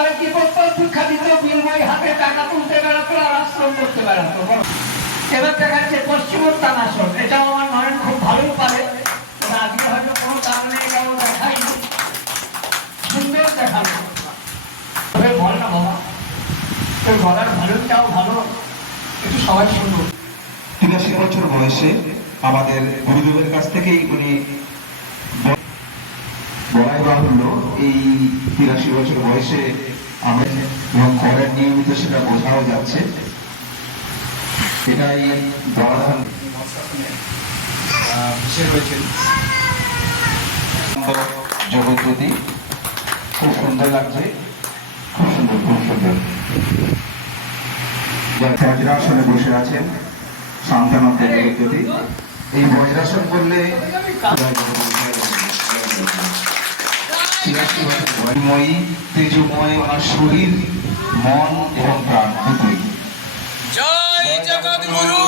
তাহলে কি করতো? শিক্ষা দিত, বিনিময় হাতে টাকা তুলতে বেড়াতো আর আশ্রম করতে বেড়াতো। এবার দেখা যাচ্ছে পশ্চিমোত্তান আসন, এটাও আমার নয়ন খুব ভালোই পারে। আজকে হয়তো কোনো কারণে এটাও দেখাইনি, সুন্দর দেখালো। বল না বাবা, তোর গলার ভালোটাও ভালো, একটু সবাই শুনবো। 83 বছর বয়সে আমাদের গুরুদেবের কাছ থেকেই উনি বলাই বাহুল্য এই 83 বছর বয়সে আমাদের এবং করেন নিয়মিত সেটা বোঝাও যাচ্ছে। এটাই বড় হয়েছেন জগৎজ্যোতি, খুব সুন্দর লাগছে, খুব সুন্দর, খুব সুন্দর। বজ্রাসনে বসে আছেন শান্তানন্দ জগৎজ্যোতি। এই বজ্রাসন করলে তেজময় ওনার শরীর, মন এবং প্রাণ দুটোই। জয় জগৎগুরু।